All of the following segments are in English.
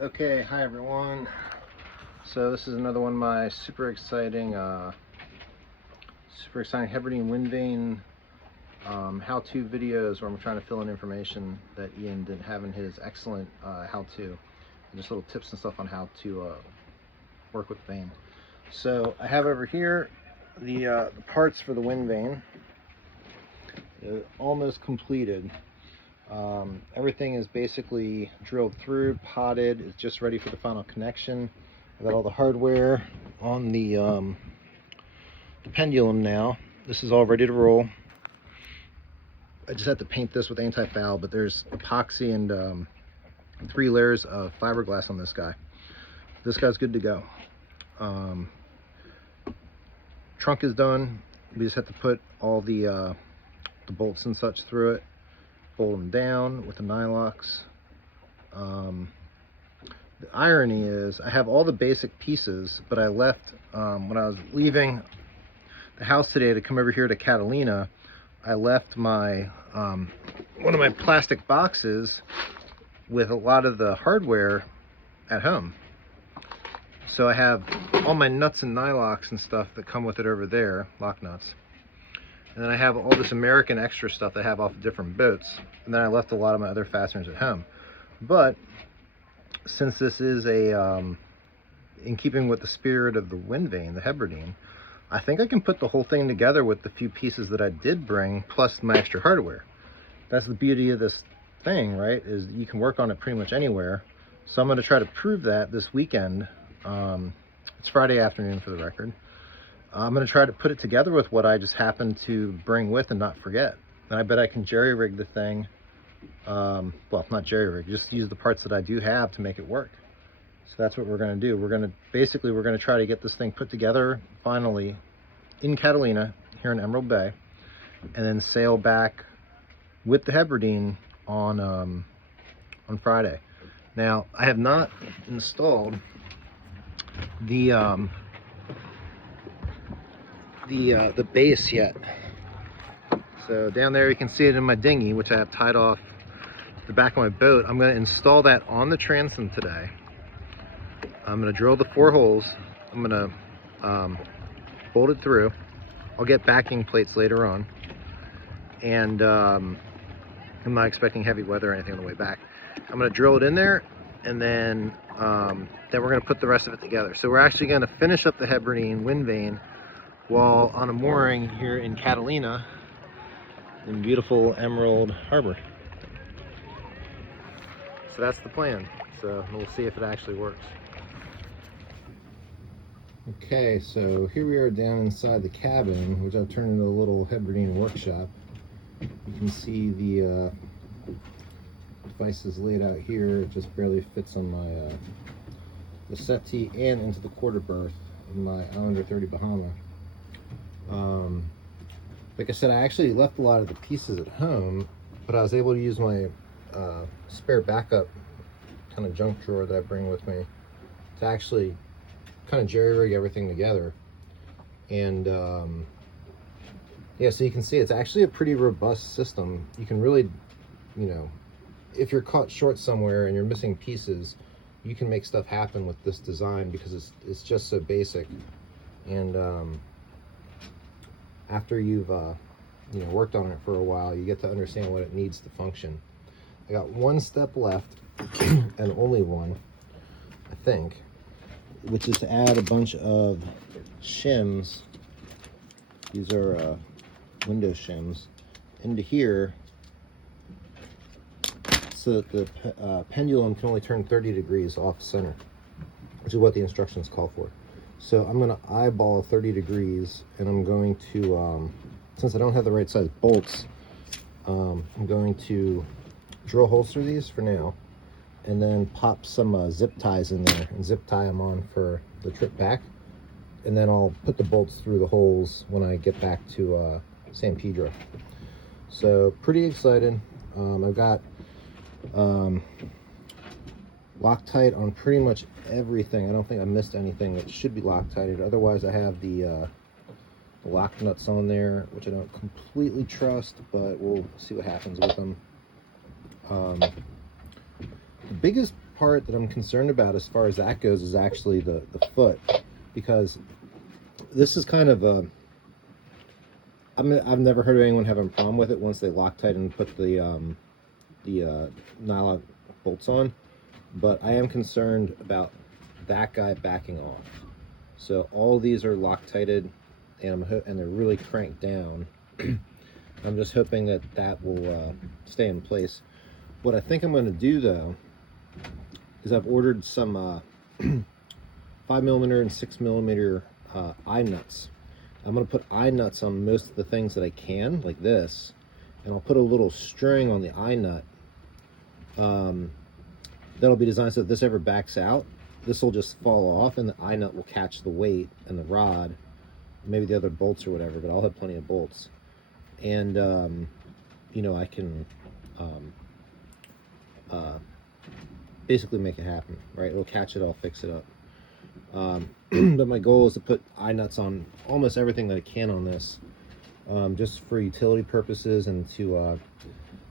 Okay, hi everyone. So this is another one of my super exciting Hebridean Windvane how-to videos where I'm trying to fill in information that Ian didn't have in his excellent how-to. Just little tips and stuff on how to work with vane. So I have over here the parts for the Windvane. Almost completed. Everything is basically drilled through, potted, it's just ready for the final connection. I've got all the hardware on the pendulum now. This is all ready to roll. I just have to paint this with anti-foul, but there's epoxy and 3 layers of fiberglass on this guy. This guy's good to go. Trunk is done. We just have to put all the bolts and such through it. Bolt them down with the nylocks. The irony is I have all the basic pieces, but I left when I was leaving the house today to come over here to Catalina, I left my one of my plastic boxes with a lot of the hardware at home. So I have all my nuts and nylocks and stuff that come with it over there, lock nuts. And then I have all this American extra stuff that I have off of different boats. And then I left a lot of my other fasteners at home. But since this is in keeping with the spirit of the Windvane, the Hebridean, I think I can put the whole thing together with the few pieces that I did bring, plus my extra hardware. That's the beauty of this thing, right? Is you can work on it pretty much anywhere. So I'm going to try to prove that this weekend. It's Friday afternoon for the record. I'm going to try to put it together with what I just happened to bring with and not forget. And I bet I can jerry-rig the thing. Well, not jerry-rig, just use the parts that I do have to make it work. So that's what we're going to do. We're going to try to get this thing put together finally in Catalina, here in Emerald Bay, and then sail back with the Hebridean on Friday. Now, I have not installed the base yet. So down there you can see it in my dinghy, which I have tied off the back of my boat. I'm going to install that on the transom today. I'm going to drill the 4 holes. I'm going to bolt it through. I'll get backing plates later on, and I'm not expecting heavy weather or anything on the way back. I'm going to drill it in there, and then we're going to put the rest of it together. So we're actually going to finish up the Hebridean Windvane while on a mooring here in Catalina in beautiful Emerald Harbor. So that's the plan. So we'll see if it actually works. Okay, so here we are down inside the cabin, which I've turned into a little Hebridean workshop. You can see the devices laid out here. It just barely fits on my the settee and into the quarter berth of my Islander 30 Bahama. Like I said, I actually left a lot of the pieces at home, but I was able to use my spare backup kind of junk drawer that I bring with me to actually kind of jerry-rig everything together. And yeah, so you can see it's actually a pretty robust system. You can really, if you're caught short somewhere and you're missing pieces, you can make stuff happen with this design because it's just so basic. And after you've worked on it for a while, you get to understand what it needs to function. I got one step left, and only one, I think, which is to add a bunch of shims. These are window shims into here, so that the pendulum can only turn 30 degrees off center, which is what the instructions call for. So I'm going to eyeball 30 degrees, and I'm going to, since I don't have the right size bolts, I'm going to drill holes through these for now, and then pop some zip ties in there and zip tie them on for the trip back. And then I'll put the bolts through the holes when I get back to San Pedro. So pretty excited. I've got Loctite on pretty much everything. I don't think I missed anything that should be Loctited. Otherwise, I have the lock nuts on there, which I don't completely trust, but we'll see what happens with them. The biggest part that I'm concerned about as far as that goes is actually the foot, because this is kind of a, I've never heard of anyone having a problem with it once they Loctite and put the nylon bolts on, but I am concerned about that guy backing off. So all these are Loctited, and they're really cranked down. I'm just hoping that that will stay in place. What I think I'm going to do though is I've ordered some 5mm and 6mm eye nuts. I'm going to put eye nuts on most of the things that I can, like this, and I'll put a little string on the eye nut that'll be designed so if this ever backs out, this will just fall off and the eye nut will catch the weight and the rod, maybe the other bolts or whatever, but I'll have plenty of bolts. And you know, I can basically make it happen, right? It'll catch it, I'll fix it up. But my goal is to put eye nuts on almost everything that I can on this, just for utility purposes, and to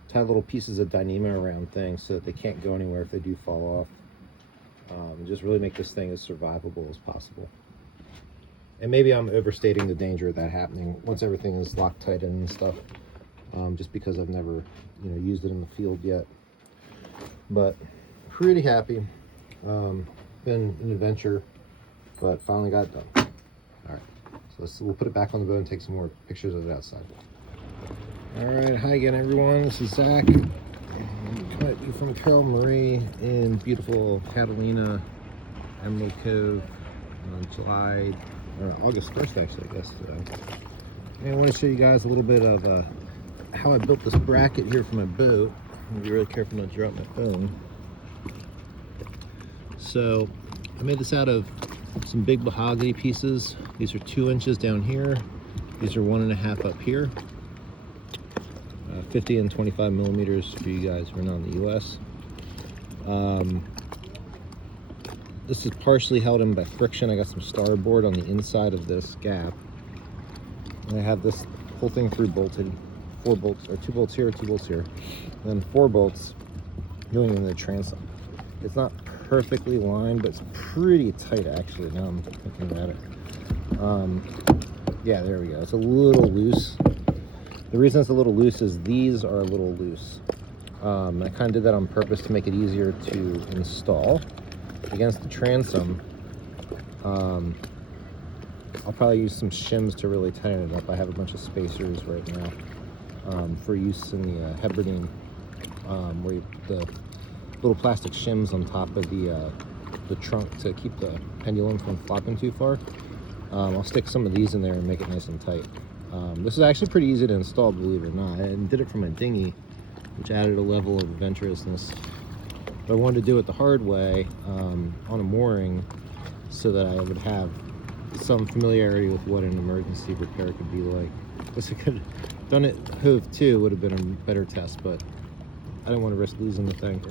tie little pieces of Dyneema around things so that they can't go anywhere if they do fall off. Just really make this thing as survivable as possible. And maybe I'm overstating the danger of that happening once everything is Loctite and stuff, just because I've never, you know, used it in the field yet. But pretty happy. Been an adventure, but finally got it done. All right, so we'll put it back on the boat and take some more pictures of it outside. All right, hi again, everyone. This is Zach. I'm coming at you from Carol Marie in beautiful Catalina, Emerald Cove, on August 1st, actually, I guess. And I want to show you guys a little bit of how I built this bracket here for my boat. I'm gonna be really careful not to drop my phone. So I made this out of some big mahogany pieces. These are 2 inches down here. These are 1.5 up here. 50 and 25 millimeters for you guys who are not in the US. This is partially held in by friction. I got some starboard on the inside of this gap. And I have this whole thing through bolted. 4 bolts, or 2 bolts here, 2 bolts here. And then 4 bolts going in the transom. It's not perfectly lined, but it's pretty tight actually, now I'm thinking about it. Yeah, there we go. It's a little loose. The reason it's a little loose is these are a little loose. I kind of did that on purpose to make it easier to install against the transom. I'll probably use some shims to really tighten it up. I have a bunch of spacers right now for use in the Hebridean, where the little plastic shims on top of the trunk to keep the pendulum from flopping too far. I'll stick some of these in there and make it nice and tight. This is actually pretty easy to install, believe it or not. I did it from a dinghy, which added a level of adventurousness. But I wanted to do it the hard way, on a mooring, so that I would have some familiarity with what an emergency repair could be like. This could have done it hove too, would have been a better test, but I didn't want to risk losing the thing.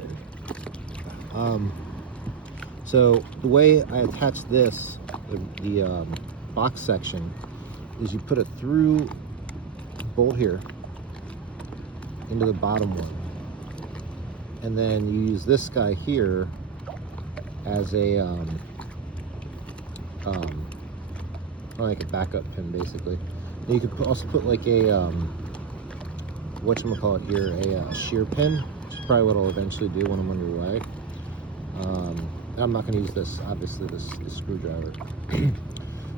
So the way I attach this, the box section, is you put a through bolt here into the bottom one, and then you use this guy here as a like a backup pin, basically. And you could also put like a whatchamacallit here, a shear pin, which is probably what I'll eventually do when I'm underway. I'm not going to use this, obviously, this screwdriver.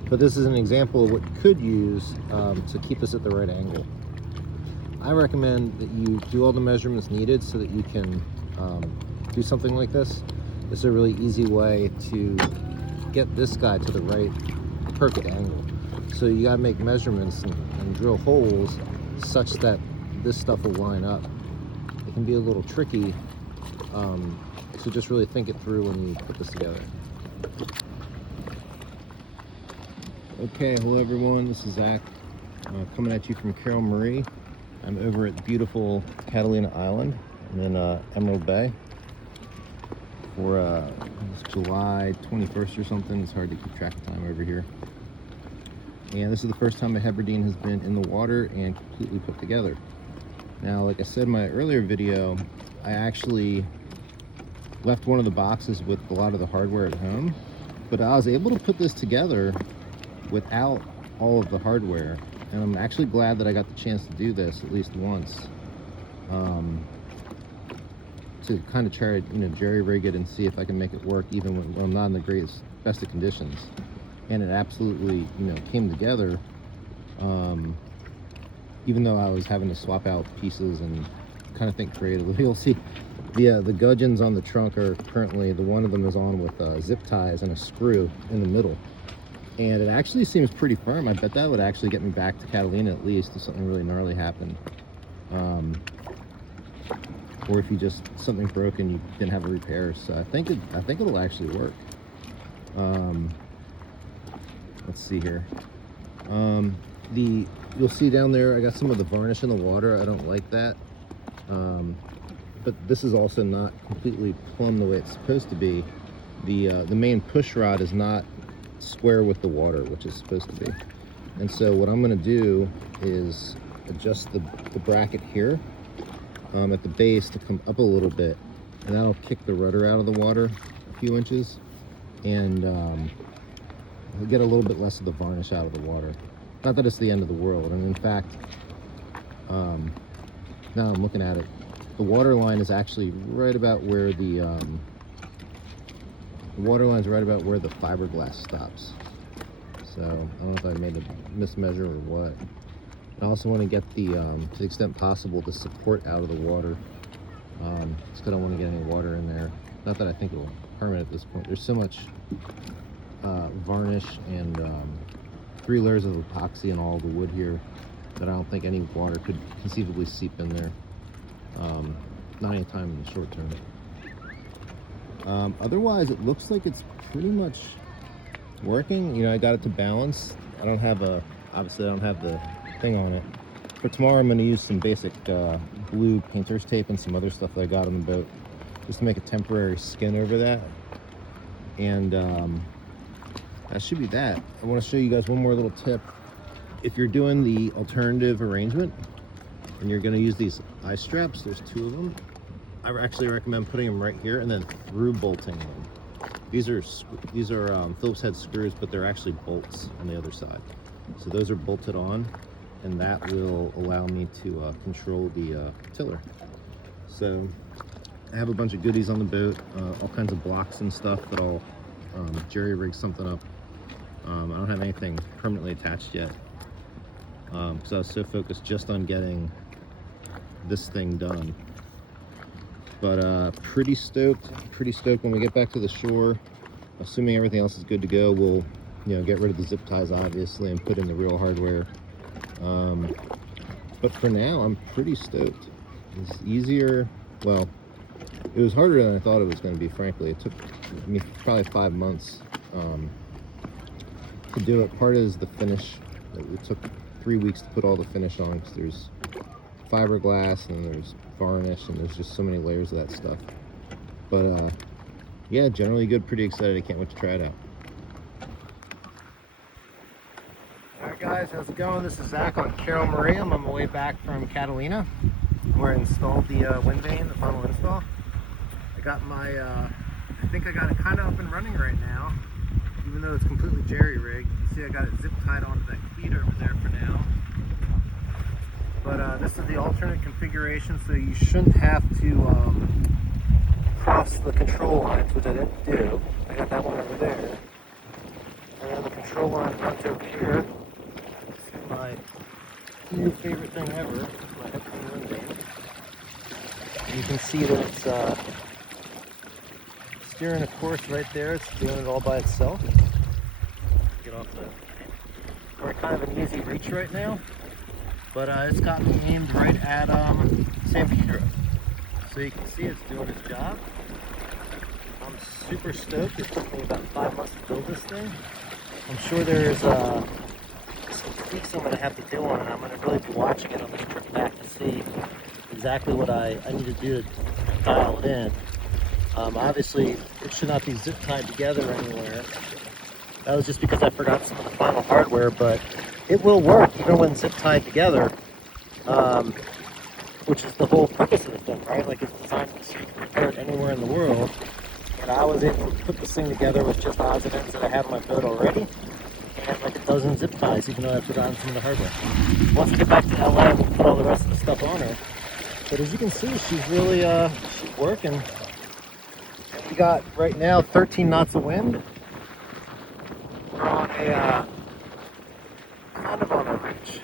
But this is an example of what you could use to keep this at the right angle. I recommend that you do all the measurements needed so that you can do something like this. It's a really easy way to get this guy to the right, perfect angle. So you gotta make measurements and drill holes such that this stuff will line up. It can be a little tricky, so just really think it through when you put this together. Okay, hello everyone, this is Zach, coming at you from Carol Marie. I'm over at beautiful Catalina Island in Emerald Bay for it's July 21st or something. It's hard to keep track of time over here. And this is the first time a Hebridean has been in the water and completely put together. Now, like I said in my earlier video, I actually left one of the boxes with a lot of the hardware at home, but I was able to put this together without all of the hardware, and I'm actually glad that I got the chance to do this at least once, to kind of try to jerry rig it and see if I can make it work even when I'm not in the best of conditions. And it absolutely came together, even though I was having to swap out pieces and kind of think creatively. You'll see the gudgeons on the trunk are currently, one of them is on with zip ties and a screw in the middle, and it actually seems pretty firm. I bet that would actually get me back to Catalina at least if something really gnarly happened, or if something broke and you didn't have a repair. So I think it'll actually work. Let's see here. You'll see down there I got some of the varnish in the water. I don't like that. But this is also not completely plumb the way it's supposed to be. The main push rod is not square with the water, which is supposed to be. And so what I'm going to do is adjust the bracket here at the base to come up a little bit, and that'll kick the rudder out of the water a few inches, and we'll get a little bit less of the varnish out of the water. Not that it's the end of the world, and in fact, now I'm looking at it, the water line is actually right about where the water fiberglass stops. So I don't know if I made a mismeasure or what. I also want to get to the extent possible, the support out of the water. Just I don't want to get any water in there. Not that I think it will harm it at this point. There's so much varnish and 3 layers of epoxy in all the wood here that I don't think any water could conceivably seep in there. Not any time in the short term. Otherwise, it looks like it's pretty much working. I got it to balance. Obviously I don't have the thing on it. For tomorrow, I'm going to use some basic blue painter's tape and some other stuff that I got on the boat, just to make a temporary skin over that. And that should be that. I want to show you guys one more little tip. If you're doing the alternative arrangement and you're going to use these eye straps, there's 2 of them. I actually recommend putting them right here and then through bolting them. These are Phillips head screws, but they're actually bolts on the other side. So those are bolted on, and that will allow me to control the tiller. So I have a bunch of goodies on the boat, all kinds of blocks and stuff that I'll jerry rig something up. I don't have anything permanently attached yet, because I was so focused just on getting this thing done. But pretty stoked when we get back to the shore. Assuming everything else is good to go, we'll get rid of the zip ties obviously and put in the real hardware. But for now, I'm pretty stoked. It's easier. Well, it was harder than I thought it was going to be, frankly. It took me probably 5 months to do it. Part is the finish. It took 3 weeks to put all the finish on, because there's fiberglass and there's varnish and there's just so many layers of that stuff. But yeah, generally good, pretty excited. I can't wait to try it out. Alright guys, how's it going? This is Zach on Carol Marie. I'm on my way back from Catalina, where I installed the Windvane, the final install. I got my, I think I got it kind of up and running right now, even though it's completely jerry rigged. You see I got it zip tied onto that cleat over there for now. But this is the alternate configuration, so you shouldn't have to cross the control lines, which I didn't do. I got that one over there. And then the control line runs over here. This is my new favorite thing ever, my Hebridean Windvane. And you can see that it's steering a course right there. It's doing it all by itself. Get off we're kind of an easy reach right now. But it's got me aimed right at San Pedro. So you can see it's doing its job. I'm super stoked. It took me about 5 months to build this thing. I'm sure there's some tweaks I'm going to have to do on it. I'm going to really be watching it on this trip back to see exactly what I need to do to dial it in. Obviously, it should not be zip tied together anywhere. That was just because I forgot some of the final hardware, but it will work even when zip tied together. which is the whole purpose of this thing, right? Like, it's designed to repair it anywhere in the world. And I was able to put this thing together with just odds and ends that I had on my boat already, and like a dozen zip ties, even though I put on some of the hardware. Once I get back to LA, we'll put all the rest of the stuff on her. But as you can see, she's really she's working. We got right now 13 knots of wind. We're on a kind of on a ridge.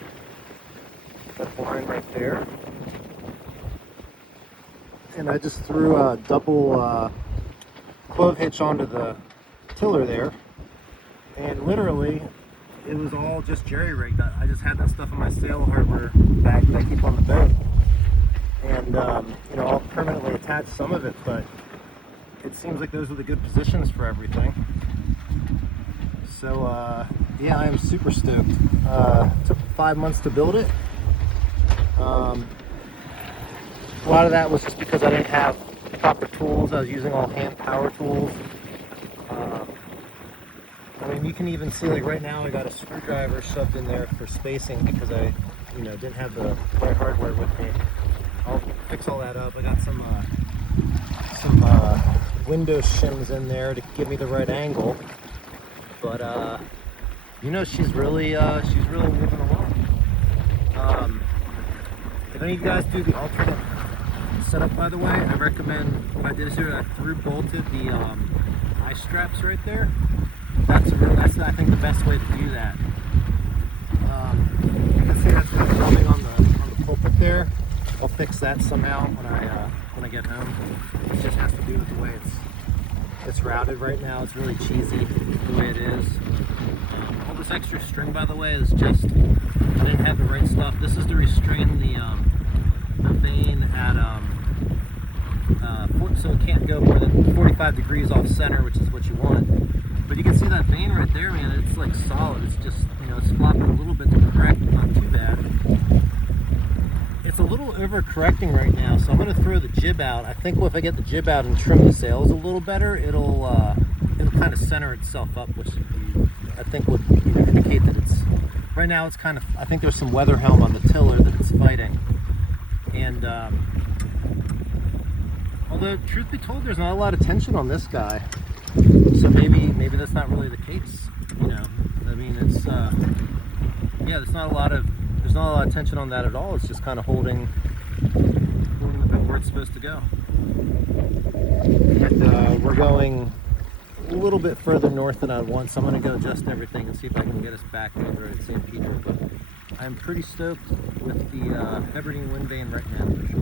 That line right there. And I just threw a double clove hitch onto the tiller there, and literally it was all just jerry-rigged. I just had that stuff in my sail harbor bag that I keep on the boat, and you know, I'll permanently attach some of it, but it seems like those are the good positions for everything. So yeah, I am super stoked. Took 5 months to build it. A lot of that was just because I didn't have proper tools. I was using all hand power tools. I mean, you can even see, like right now I got a screwdriver shoved in there for spacing because I, you know, didn't have the right hardware with me. I'll fix all that up. I got some window shims in there to give me the right angle. But you know, she's really moving along. If any of you guys do the alternate setup, by the way, I recommend what I did is here, I through bolted the eye straps right there. That's I think the best way to do that. You can see that's coming on the pulpit there. I'll fix that somehow when I get home. It just has to do with the way it's routed right now. It's really cheesy the way it is. All this extra string, by the way, is just I didn't have the right stuff. This is to restrain the vane at so it can't go more than 45 degrees off center, which is what you want. But you can see that vane right there, man. It's like solid. It's just, you know, it's flopping a little bit to correct, not too bad. It's a little over-correcting right now, so I'm going to throw the jib out. I think if I get the jib out and trim the sails a little better, it'll kind of center itself up, which I think would indicate that it's right now. It's kind of, I think there's some weather helm on the tiller that it's fighting, and although truth be told, there's not a lot of tension on this guy, so maybe that's not really the case. You know, I mean, it's yeah, there's not a lot of tension on that at all. It's just kind of holding the boat where it's supposed to go. And we're going a little bit further north than I want, so I'm going to go adjust everything and see if I can get us back over at St. Peter. But I'm pretty stoked with the Hebridean Windvane right now, for sure.